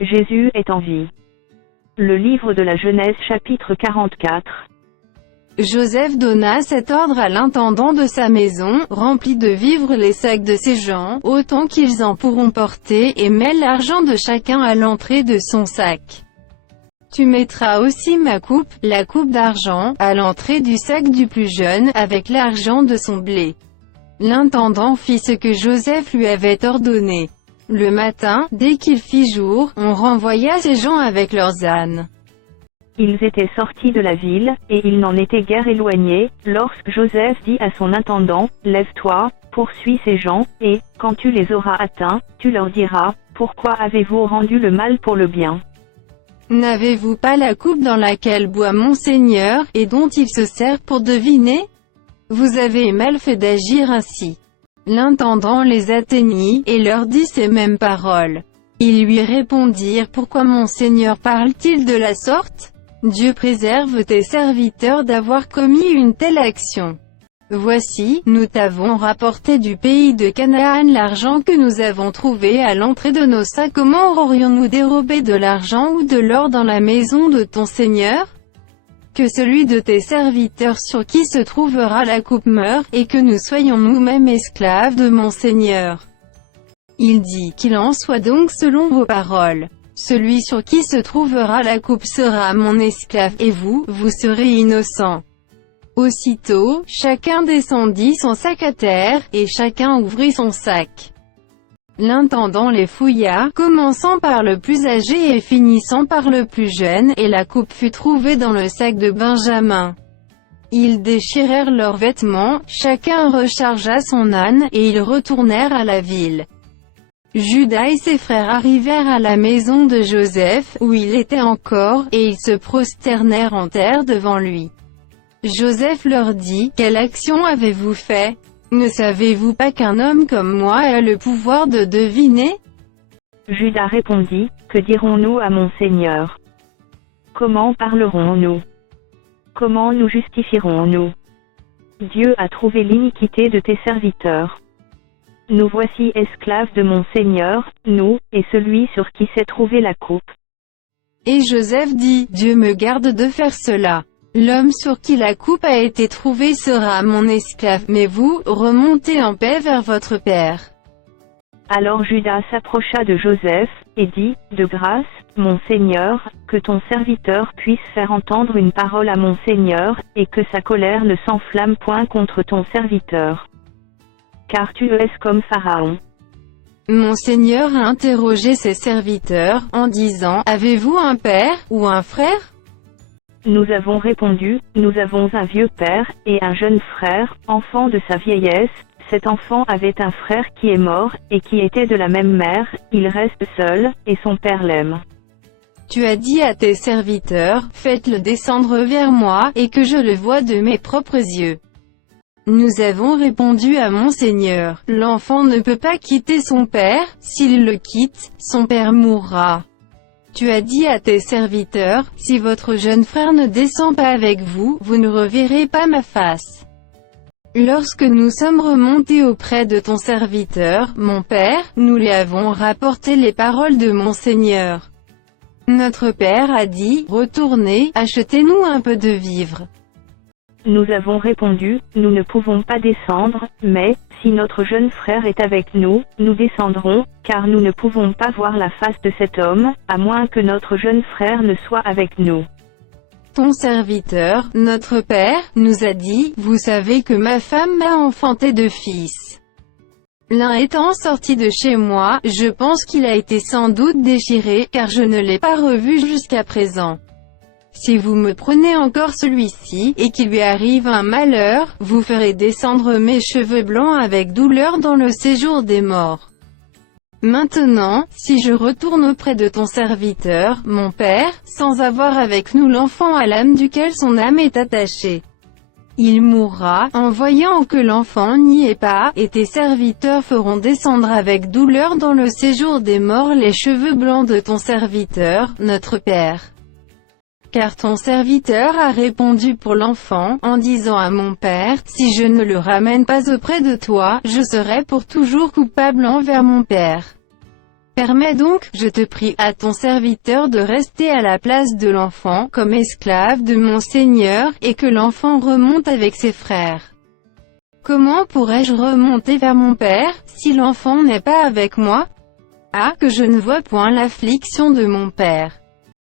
Jésus est en vie. Le livre de la Genèse chapitre 44. Joseph donna cet ordre à l'intendant de sa maison, remplis de vivres les sacs de ses gens, autant qu'ils en pourront porter, et mets l'argent de chacun à l'entrée de son sac. Tu mettras aussi ma coupe, la coupe d'argent, à l'entrée du sac du plus jeune, avec l'argent de son blé. L'intendant fit ce que Joseph lui avait ordonné. Le matin, dès qu'il fit jour, on renvoya ses gens avec leurs ânes. Ils étaient sortis de la ville, et ils n'en étaient guère éloignés, lorsque Joseph dit à son intendant, « Lève-toi, poursuis ces gens, et, quand tu les auras atteints, tu leur diras, pourquoi avez-vous rendu le mal pour le bien? N'avez-vous pas la coupe dans laquelle boit mon Seigneur, et dont il se sert pour deviner? Vous avez mal fait d'agir ainsi. » L'intendant les atteignit, et leur dit ces mêmes paroles. Ils lui répondirent, « Pourquoi mon Seigneur parle-t-il de la sorte? Dieu préserve tes serviteurs d'avoir commis une telle action. Voici, nous t'avons rapporté du pays de Canaan l'argent que nous avons trouvé à l'entrée de nos sacs. Comment aurions-nous dérobé de l'argent ou de l'or dans la maison de ton Seigneur? Que celui de tes serviteurs sur qui se trouvera la coupe meure, et que nous soyons nous-mêmes esclaves de mon Seigneur. » Il dit, « Qu'il en soit donc selon vos paroles. Celui sur qui se trouvera la coupe sera mon esclave, et vous, vous serez innocent. » Aussitôt, chacun descendit son sac à terre, et chacun ouvrit son sac. L'intendant les fouilla, commençant par le plus âgé et finissant par le plus jeune, et la coupe fut trouvée dans le sac de Benjamin. Ils déchirèrent leurs vêtements, chacun rechargea son âne, et ils retournèrent à la ville. Judas et ses frères arrivèrent à la maison de Joseph, où il était encore, et ils se prosternèrent en terre devant lui. Joseph leur dit, « Quelle action avez-vous fait? Ne savez-vous pas qu'un homme comme moi a le pouvoir de deviner? » Judas répondit, « Que dirons-nous à mon Seigneur? Comment parlerons-nous? Comment nous justifierons-nous? Dieu a trouvé l'iniquité de tes serviteurs. Nous voici esclaves de mon Seigneur, nous, et celui sur qui s'est trouvée la coupe. » Et Joseph dit, « Dieu me garde de faire cela. L'homme sur qui la coupe a été trouvée sera mon esclave, mais vous, remontez en paix vers votre père. » Alors Judas s'approcha de Joseph, et dit, « De grâce, mon Seigneur, que ton serviteur puisse faire entendre une parole à mon Seigneur, et que sa colère ne s'enflamme point contre ton serviteur. Car tu es comme Pharaon. » Mon Seigneur a interrogé ses serviteurs, en disant, « Avez-vous un père, ou un frère? » Nous avons répondu, « Nous avons un vieux père, et un jeune frère, enfant de sa vieillesse. Cet enfant avait un frère qui est mort, et qui était de la même mère, il reste seul, et son père l'aime. Tu as dit à tes serviteurs, faites-le descendre vers moi, et que je le voie de mes propres yeux. Nous avons répondu à mon Seigneur, l'enfant ne peut pas quitter son père, s'il le quitte, son père mourra. Tu as dit à tes serviteurs, si votre jeune frère ne descend pas avec vous, vous ne reverrez pas ma face. Lorsque nous sommes remontés auprès de ton serviteur, mon père, nous lui avons rapporté les paroles de mon Seigneur. Notre père a dit, retournez, achetez-nous un peu de vivres. Nous avons répondu, nous ne pouvons pas descendre, mais, si notre jeune frère est avec nous, nous descendrons, car nous ne pouvons pas voir la face de cet homme, à moins que notre jeune frère ne soit avec nous. Ton serviteur, notre père, nous a dit, vous savez que ma femme m'a enfanté deux fils. L'un étant sorti de chez moi, je pense qu'il a été sans doute déchiré, car je ne l'ai pas revu jusqu'à présent. Si vous me prenez encore celui-ci, et qu'il lui arrive un malheur, vous ferez descendre mes cheveux blancs avec douleur dans le séjour des morts. Maintenant, si je retourne auprès de ton serviteur, mon père, sans avoir avec nous l'enfant à l'âme duquel son âme est attachée, il mourra, en voyant que l'enfant n'y est pas, et tes serviteurs feront descendre avec douleur dans le séjour des morts les cheveux blancs de ton serviteur, notre père. Car ton serviteur a répondu pour l'enfant, en disant à mon père, si je ne le ramène pas auprès de toi, je serai pour toujours coupable envers mon père. Permets donc, je te prie, à ton serviteur de rester à la place de l'enfant, comme esclave de mon Seigneur, et que l'enfant remonte avec ses frères. Comment pourrais-je remonter vers mon père, si l'enfant n'est pas avec moi? Ah, que je ne vois point l'affliction de mon père.